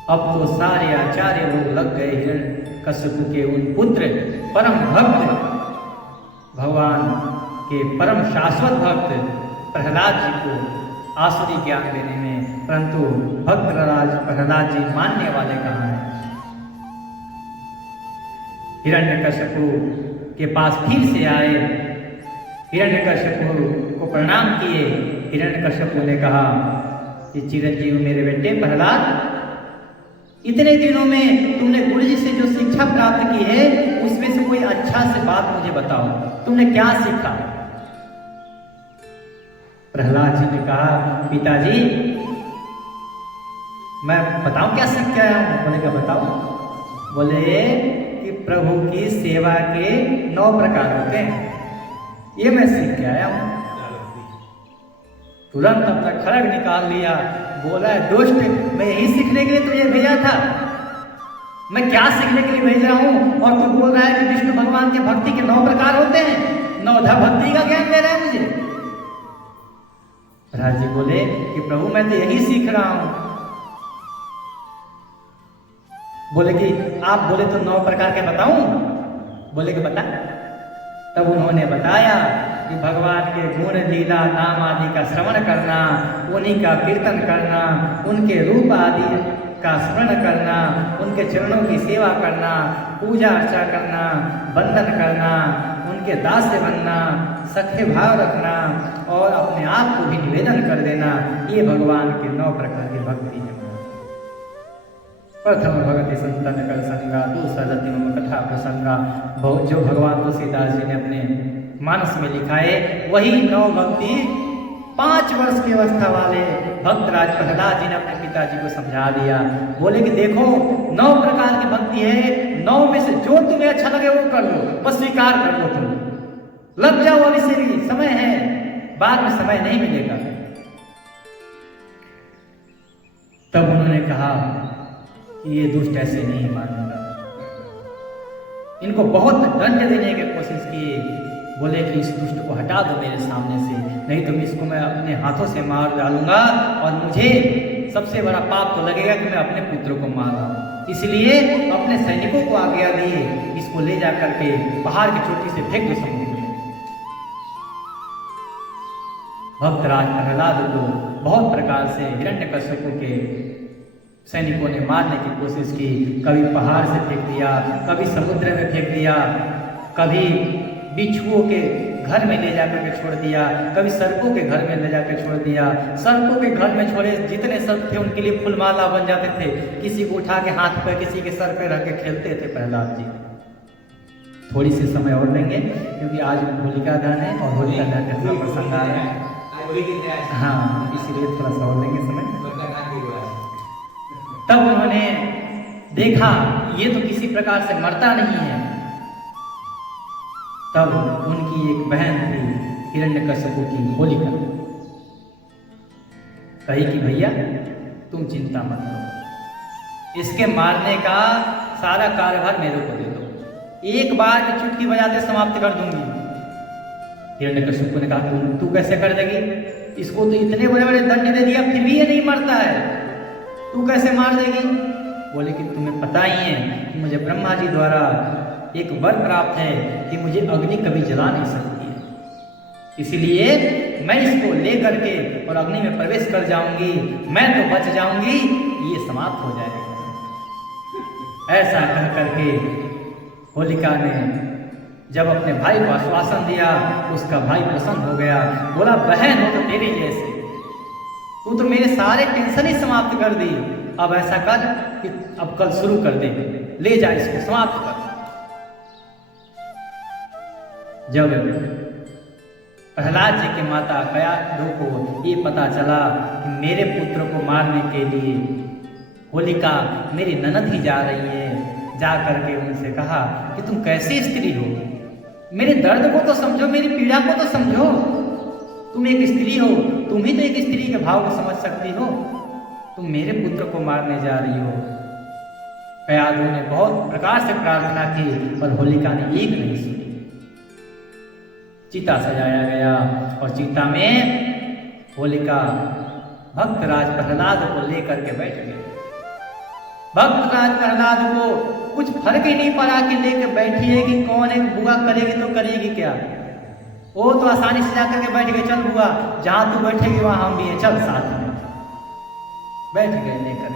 अब तो सारे आचार्य लोग लग गए हिरण्यकशिपु के उन पुत्र, परम भक्त, भगवान के परम शाश्वत भक्त प्रहलाद जी को आसुरी ज्ञान देने में, परंतु भक्त प्रहलाद जी मानने वाले कहाँ हैं? हिरण्यकशिपु के पास फिर से आए, हिरण्यकशिपु को प्रणाम किए। हिरण्यकशिपु ने कहा कि चिरंजीव मेरे बेटे प्रहलाद, इतने दिनों में तुमने गुरु जी से जो शिक्षा प्राप्त की है, उसमें से कोई अच्छा से बात मुझे बताओ, तुमने क्या सीखा? प्रहलाद जी ने कहा, पिताजी, मैं बताऊं क्या सीख के आया हूं? बोले क्या बताओ? बोले कि प्रभु की सेवा के 9 प्रकार होते हैं, ये मैं सीख के आया हूं। तुरंत अपना खड़ग निकाल लिया, बोला, दुष्ट, मैं यही सीखने के लिए तुझे भेजा था, मैं क्या सीखने के लिए भेज रहा हूं? और तू बोल रहा है कि विष्णु भगवान के भक्ति के 9 प्रकार होते हैं, 9धा भक्ति का ज्ञान दे रहा है मुझे। प्रहलाद जी बोले कि प्रभु मैं तो यही सीख रहा हूं। बोले कि आप बोले तो 9 प्रकार के बताऊं? बोले कि बता। तब उन्होंने बताया कि भगवान के गुण, लीला, नाम आदि का श्रवण करना, उन्हीं का कीर्तन करना, उनके रूप आदि का स्मरण करना, उनके चरणों की सेवा करना, पूजा अर्चा करना, बंदन करना, उनके दास्य बनना, सखे भाव रखना और अपने आप को भी निवेदन कर देना, ये भगवान के 9 प्रकार की भक्ति है। प्रथम भगति संतन कर संगा, दूसरा रति मम कथा प्रसंगा। जो भगवान तुलसीदास जी ने अपने मानस में लिखा है, वही 9 भक्ति 5 वर्ष की अवस्था वाले भक्तराज प्रहलाद जी ने अपने पिताजी को समझा दिया। बोले कि देखो 9 प्रकार की भक्ति है, 9 में से जो तुम्हें अच्छा लगे वो कर लो, बस स्वीकार कर लो, तुम लग जाओ, अभी से भी समय है, बाद में समय नहीं मिलेगा। तब उन्होंने कहा कि ये दुष्ट ऐसे नहीं मानेगा। इनको बहुत दंड देने की कोशिश की। बोले कि इस दुष्ट को हटा दो मेरे सामने से, नहीं तो इसको मैं अपने हाथों से मार डालूंगा और मुझे सबसे बड़ा पाप तो लगेगा कि मैं अपने पुत्र को मार रहा हूं। इसलिए अपने सैनिकों को आज्ञा दिए, इसको ले जा करके पहाड़ की चोटी से फेंक दो समुद्र में। भक्तराज प्रहलाद को बहुत प्रकार से हिरण्यकश्यप के सैनिकों ने मारने की कोशिश की। कभी पहाड़ से फेंक दिया, कभी समुद्र में फेंक दिया, कभी बिच्छुओं के घर में ले जाकर के छोड़ दिया, कभी सर्पों के घर में ले जाकर छोड़ दिया। सर्पों के घर में छोड़े जितने सर्प थे उनके लिए फूलमाला बन जाते थे। किसी को उठा के हाथ पर, किसी के सर पे रख के खेलते थे प्रहलाद जी। थोड़ी सी समय और लेंगे क्योंकि आज होलिका दहन है और होलिका दहन का प्रसंग आ रहा है। हाँ, इसीलिए थोड़ा सा और लेंगे समय। तब उन्होंने देखा ये तो किसी प्रकार से मरता नहीं है। तब उनकी एक बहन थी हिरण्यकश्यप की होलिका, कही कि भैया तुम चिंता मत करो, इसके मारने का सारा कार्यभार मेरे को दे दो, एक बार में चुटकी बजाते समाप्त कर दूंगी। हिरण्यकश्यप ने कहा तू कैसे कर देगी, इसको तो इतने बड़े बड़े दंड दे दिया फिर भी ये नहीं मरता है, तू कैसे मार देगी। बोले कि तुम्हें पता ही है कि मुझे ब्रह्मा जी द्वारा एक वर प्राप्त है कि मुझे अग्नि कभी जला नहीं सकती है, इसलिए मैं इसको ले करके और अग्नि में प्रवेश कर जाऊंगी, मैं तो बच जाऊंगी, ये समाप्त हो जाएगा। ऐसा कह करके होलिका ने जब अपने भाई को आश्वासन दिया, उसका भाई प्रसन्न हो गया। बोला बहन हो तो तेरी जैसे, तू तो मेरे सारे टेंशन ही समाप्त कर दी, अब ऐसा कर कि अब कल शुरू कर दे, ले जा इसको समाप्त कर। जब प्रहलाद जी की माता कयाधु को ये पता चला कि मेरे पुत्र को मारने के लिए होलिका मेरी ननद ही जा रही है, जा करके उनसे कहा कि तुम कैसी स्त्री हो, मेरे दर्द को तो समझो, मेरी पीड़ा को तो समझो, तुम एक स्त्री हो, तुम ही तो एक स्त्री के भाव को समझ सकती हो, तुम मेरे पुत्र को मारने जा रही हो। कयाधु ने बहुत प्रकार से प्रार्थना की पर होलिका ने एक नहीं सुनी। चिता सजाया गया और चिता में होलिका भक्तराज प्रहलाद को लेकर के बैठ गए। भक्तराज प्रहलाद को कुछ फर्क ही नहीं पड़ा कि लेकर बैठी है कि कौन एक बुआ करेगी तो करेगी क्या, वो तो आसानी से जाकर के बैठ गए, चल बुआ जहां तू बैठेगी वहां हम भी हैं, चल साथ में बैठ गए। लेकर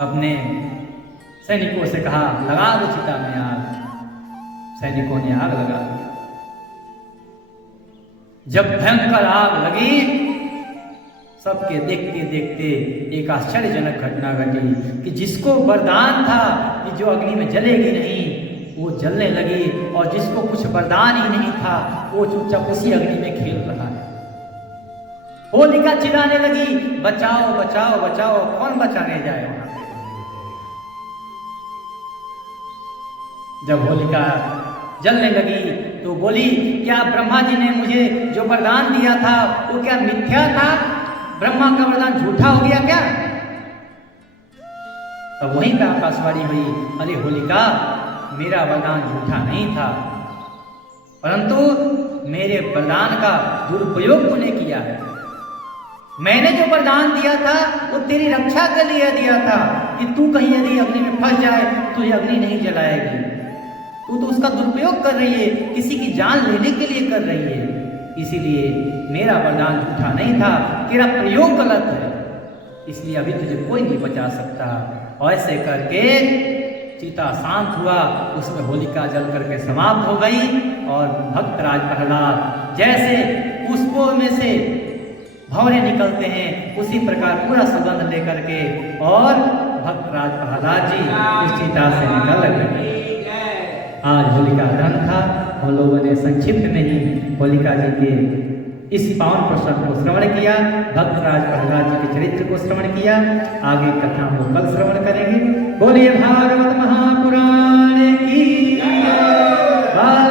अपने सैनिकों से कहा लगा दो चिता में आग, सैनिकों ने आग लगा दी। जब भयंकर आग लगी, सबके देखते देखते एक आश्चर्यजनक घटना घटी कि जिसको वरदान था कि जो अग्नि में जलेगी नहीं, वो जलने लगी, और जिसको कुछ वरदान ही नहीं था वो चुपचाप उसी अग्नि में खेल रहा है। होलिका चिल्लाने लगी बचाओ बचाओ बचाओ, कौन बचाने जाए वहां पे। जब होलिका जलने लगी तो बोली क्या ब्रह्मा जी ने मुझे जो वरदान दिया था वो क्या मिथ्या था, ब्रह्मा का वरदान झूठा हो गया क्या। तब वहीं पे आकाशवाणी हुई, अरे होलिका मेरा वरदान झूठा नहीं था, परंतु मेरे वरदान का दुरुपयोग तूने किया है। मैंने जो वरदान दिया था वो तेरी रक्षा के लिए दिया था कि तू कहीं यदि अग्नि में फंस जाए तो ये अग्नि नहीं जलाएगी, तू तो उसका दुरुपयोग कर रही है, किसी की जान लेने के लिए कर रही है, इसीलिए मेरा वरदान झूठा नहीं था, तेरा प्रयोग गलत है, इसलिए अभी तुझे कोई नहीं बचा सकता। और ऐसे करके चिता शांत हुआ, उसमें होलिका जल करके समाप्त हो गई और भक्तराज प्रहलाद जैसे पुष्पों में से भंवरे निकलते हैं उसी प्रकार पूरा सुगंध लेकर के और भक्तराज प्रहलाद जी उस चिता से निकल गए। आज होलिका दहन था, हम लोगों ने संक्षिप्त में ही होलिका जी के इस पावन प्रसंग को श्रवण किया, भक्तराज प्रहलाद जी के चरित्र को श्रवण किया। आगे कथा हम लोग कल श्रवण करेंगे। बोलिए भागवत